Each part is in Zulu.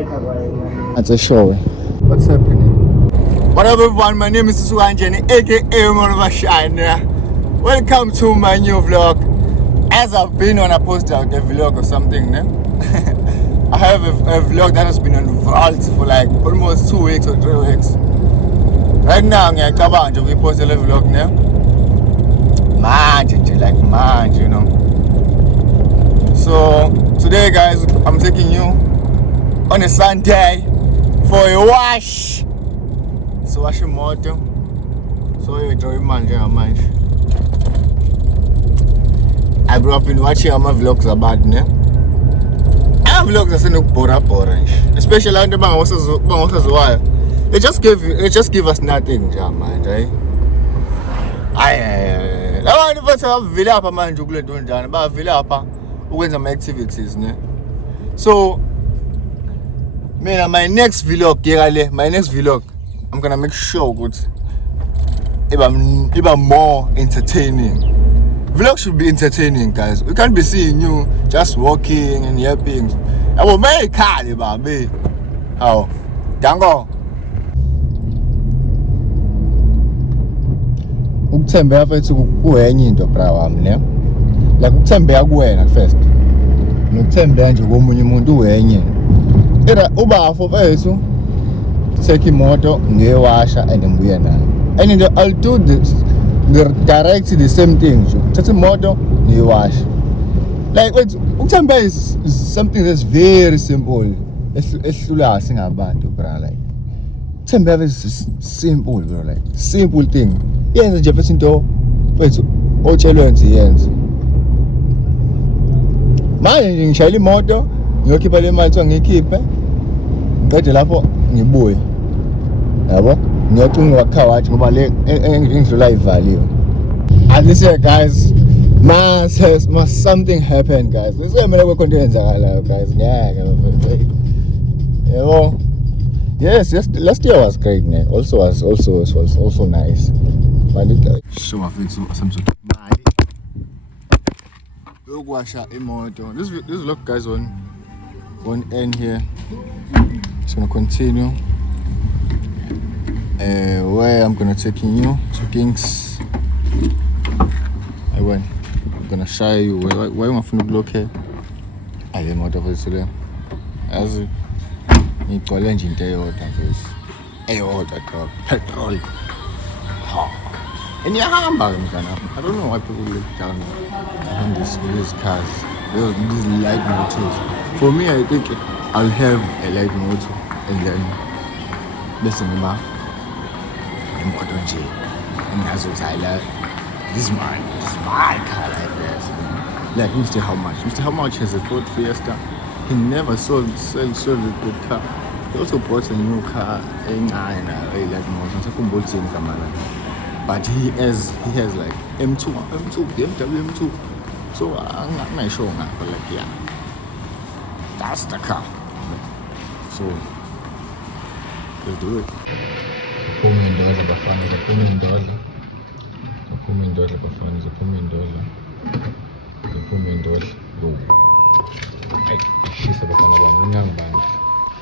That's a show. What's happening? What up, everyone? My name is Suanjani, aka Monovashine. Welcome to my new vlog. As I've been on a post out a vlog or something, ne? I have a vlog that has been on vault for like almost 2 weeks or 3 weeks. Right now, we posted a vlog now. Man, you know. So today, guys, I'm taking you on a Sunday for a wash. So wash your motor. So you enjoy man. I grew up in watching my vlogs about ne. Our vlogs are saying bora, especially on the bang was why. They just give us nothing, man, right? I want to have villa up man juggle doing down, but villa up when some activities, ne. So my next vlog, I'm gonna make sure good. Even more entertaining. Vlog should be entertaining, guys. We can't be seeing you just walking and yapping. I will make it, baby. How? Dango. Ukuthembea mfethu kuyenye into bra wami ne. Like ukuthembea kuwena first. Nokuthembea nje komunye umuntu uyenye. Era ubafo mfethu take imoto ngiyewasha and ngibuye nayo. And I'll do this. Direct the same thing. Thatha imoto ngiyewasha. Like ukuthembea is something that's very simple. Ehlula singabantu bra like. Ukuthembea is simple bro like. Simple thing. Yenza nje bese into mfethu otshelwe yenze. Manje ngishayela imoto, ngiyokhipha le mali ngiyikhiphe. Ngede lapho ngibuye. Yabo? Ngiyacunga wakha wathi ngoba le engidlula ivaliwe. And this year guys, must something happen guys. This is mina kwento yenzakalayo guys. Ngiyaka mfethu. Yabo? Yes, last year was great, man. Also nice. So mfethu asamthola imali yokuwasha imoto. This vlog guys on end here. It's gonna continue where I'm gonna take you to Kings. I'm gonna show you why I'm gonna block here. I am out of it today. As you call engine petrol. And I don't know why people look down on these cars. These light motors. For me, I think I'll have a light motor and then listen about the motor J. And that's what I like. This is my car like this. Like Mr. How much has a Ford Fiesta? He never sold a good car. He also bought a new car, a light motor. But he has like M2, BMW M2. So I'm not sure now, but like yeah, that's the car. So let's do it. $10 bafana, $10. Go. Ay, shisa bafana bani.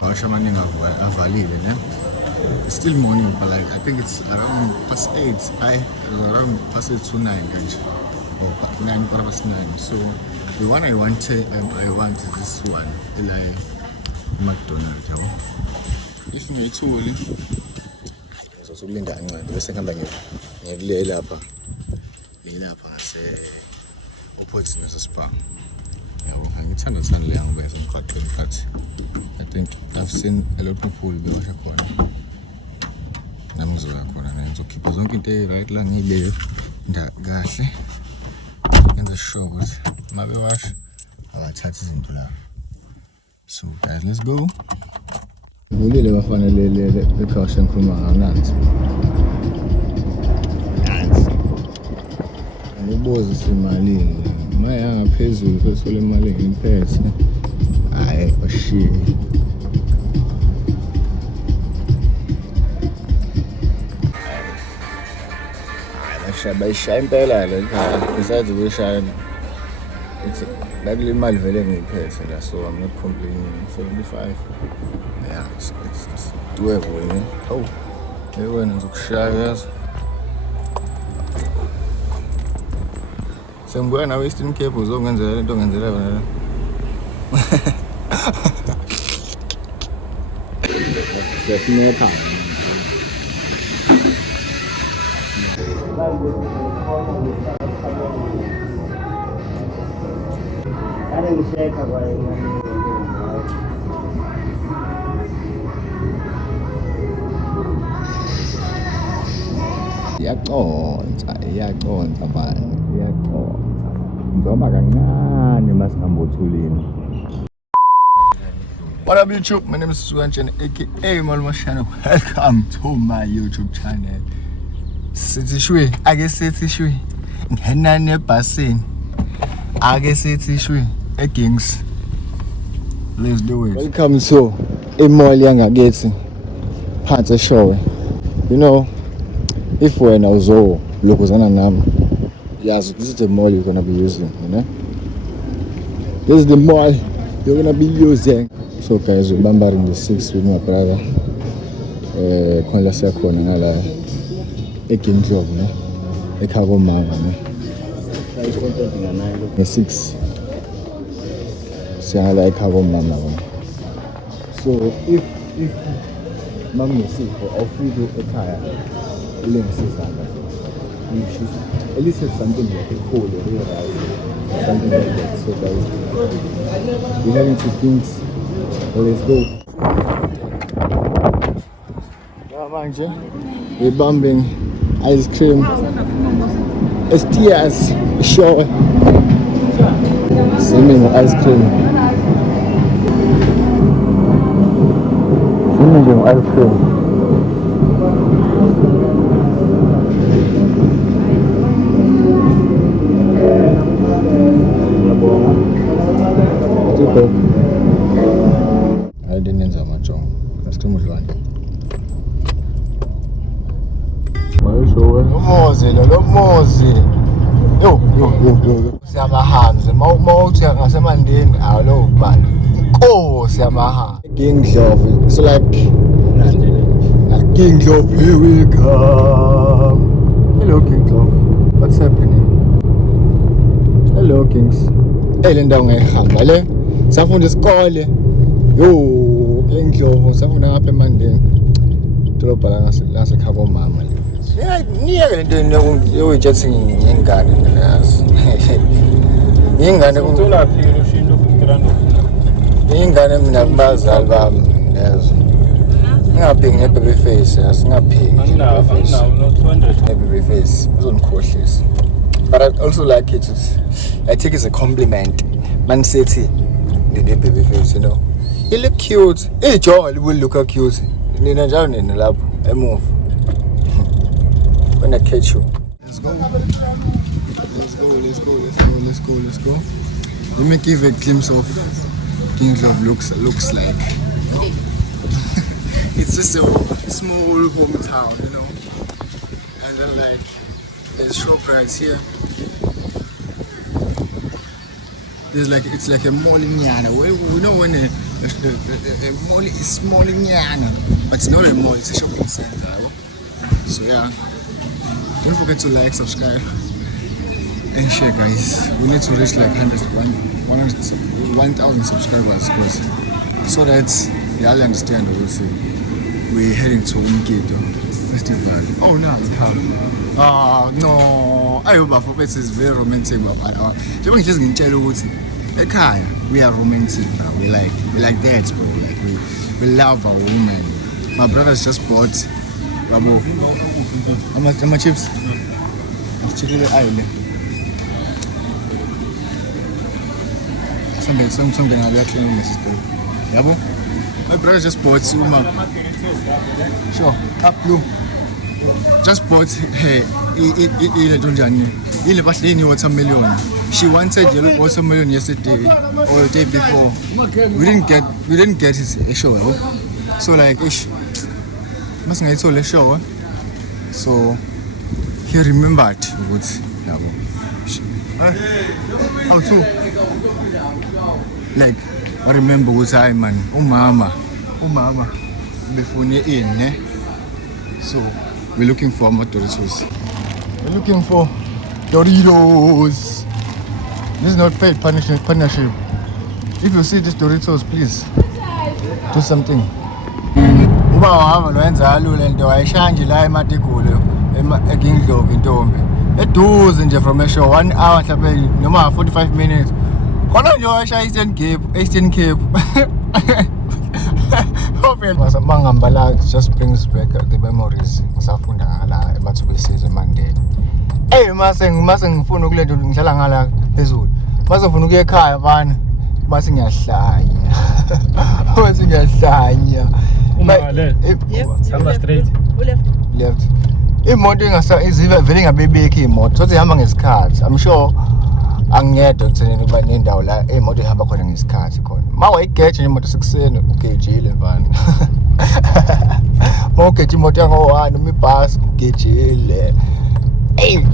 Awasha maningi avalile ne. It's still morning, but like I think it's around past 8. Around past 8 to 9 guys. Or 9:09. So the one I want is this one, like McDonald's, yabo. If ngiyithuli ngizosulinda kancane bese ngihamba ngivule lapha ngase opposite nase Spar. Yabo, ngithanda le ngoba esemgwaqweni but I think I've seen a lot of people bewasha khona. Nami ngizoya khona ngizokhipha zonke into right la ngibeke kahle. Ngenze sure ukuthi mabewasha awathatha izinto la. So guys, let's go. Ngilele bafana le caution ngikhuluma ngayo nansi. Angibuza simalini. Mayanga phezulu phezulu imali ngiphethe. Hayi bashiye. Bayishaya impela le besides ukuyishaya like le mali vele ngiyiphethe la, so I'm not complaining. 75. Yeah, it's doable, man. Oh, wena ngizokushaya yazi. Sengibuya nawe Eastern Cape uzongenzela lento ongenzela yona la. Sesinepha. Ngisheka kwa iyaconsa manje, iyaconsa. Ngizohamba kancane masihamba othulini. What up YouTube? My name is Suganchen aka Malumashana. Welcome to my YouTube channel. Sithi shwe, ake sithi shwe. Ngena nebhasini. Ake sithi shwe eGings. Let's do it. Welcome to imall yangakithi. Phansi eshowe. You know, if wena uzolokhuzana nami, yazi this is the mall you're gonna be using, you know? This is the mall you're gonna be using. So guys, we're bombarding the 6 with my brother. Khona siyakhona ngala eGingdlovu, ne? Ekhaya mama, ne? Nge-6 siyangala ekhaya mama. So if mama ngesifo awufike ekhaya ulengisizana, you should at least have something like a call or realize something like that. So guys, we're heading to Kings. Let's go. Yeah, manje, we're bumping ice cream. STS, sure. Swimming ice cream. Swimming ice cream. I didn't enter my chong. Let's come with one. Lomozi. Yo. Siyamahamze. Mawuthi ngasemandeni alo bani. Inkosi yamahamze. Gingdlovu. So like Gingdlovu, here we come. Hello Gingdlovu. What's happening? Hello Kings. Le ndawo ngayihamba le. Safunda isikole. Yo, Gingdlovu safunda ngapha eMandeni. Dolobha la ngasekhaya mama le. Niyeke lento yokuyijethi ngingane nazi. Ngingane Utolaphile ushinto futhi ingane mina kubazali bami lezo. Ngingaphiki ne-baby face, asingaphiki. Anginawo no 200 Ne-baby face, uzonikhohlisa. But I also like it. I take it as a compliment. Man sithi ne-baby face, you know. You look cute. Ijongo will look cute. Nina njalo nina lapho emuva. When I catch you. Let's go. Let me give a glimpse of Gingdlovu looks like. It's just a small hometown, you know. And then like there's ShopRite here. It's like a mall in Yana. We know when a mall is small in Yana, but it's not a mall, it's a shopping center. So yeah. Don't forget to like, subscribe, and share, guys. We need to reach like 1,000 subscribers, cause so that y'all understand. Obviously, we're heading to Umgido Festival. Oh no! Oh no! I hope for it is very romantic, but just ngitshela ukuthi ekhaya we are romantic. We like that, bro. Like we love our woman. My brothers just bought. Babo, how much chips? Chicken island. Something I'll be actually in this story. Yabo? My brother just bought Suma. Sure, up blue. Just bought hey, watermelon. She wanted yellow watermelon yesterday or the day before. We didn't get it sure. So like must get all the show. So he remembered what how to like I remember ukuthi hayi man umama befune in ne. So we're looking for more Doritos. We're looking for Doritos. This is not paid partnership. If you see these Doritos, please do something. Uba wahamba noyenza lula nto ayishanje la eMatigulu eKingdlovu intombi. Eduze nje from a show 1 hour mhlawumbe noma 45 minutes. Khona nje wayishaya Eastern Cape. Mangambala just brings back the memories ngisafunda ngala emathuba esizwe eMandela. Mase ngifuna ukulento ngihlala ngala phezulu. Mase ngifuna ukuya ekhaya bana. Mase ngiyahlanya. Mase ngiyahlanya. Samba straight. Left. Imoto iziva vele ngabebeki imoto. Sothi ihamba ngesikhathi. I'm sure angiyedwa kuthenini kuba nendawo la imoto ihamba khona ngesikhathi khona. Mawayigeje imoto sekuseni ugejile mfana. Mawugeje imoto yakho 1 uma ibhasi ugejile.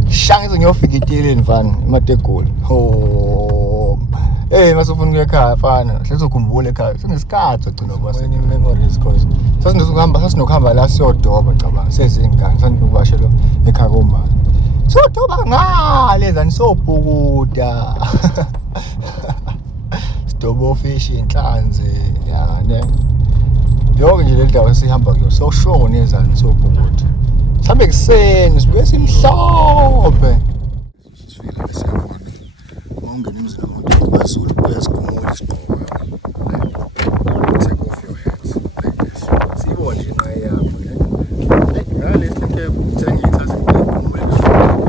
Shangizo ngiyofika eTeleni mfana eMatigulu. Mase ufuna ukuya ekhaya mfana. Hlezokhumbula ekhaya. Senesikhathi ogcina kwase memories cause. Sasinokuhamba la siyodoba cabanga. Sezingane sanokubashelo ekhaya komama. Sodoba ngale zani sobhukuda. Sidobo fish inhlanzi ne. Yonke nje le ndawo sihamba kuyo so sure nezani sobhukuda. Sihambe kuseni sibuye simhlophe. Sifika lesekhona. Ungena emzini womuntu ophezulu uyasigumula isiqhoko. Take off your hats like this. Sibone inqayi yakho ne. Ngale Eastern Cape uthenga ithatha igumule.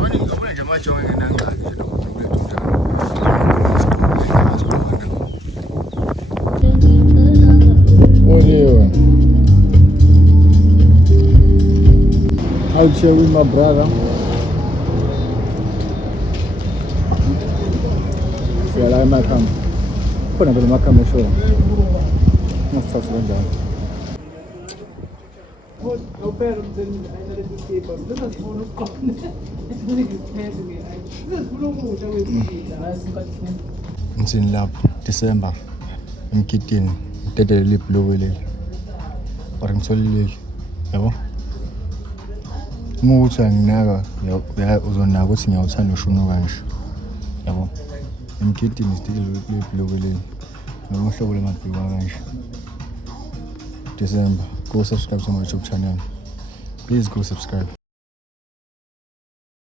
Manje ngiyabona nje amajongo engenanqaki nje nokuletha umntana. Oliwe. I'll share with my brother. Yeah, like my cam. Put a bit of my camera show. Not such a good Nsini lapho December emkitini dedele liblowele or ngitholile yabo umuthi anginaka uzonaka ukuthi ngiyawuthanda ushuno kanje yabo emkitini dedele liblowele ngohlobo lemabhiko kanje December go subscribe to my YouTube channel please go subscribe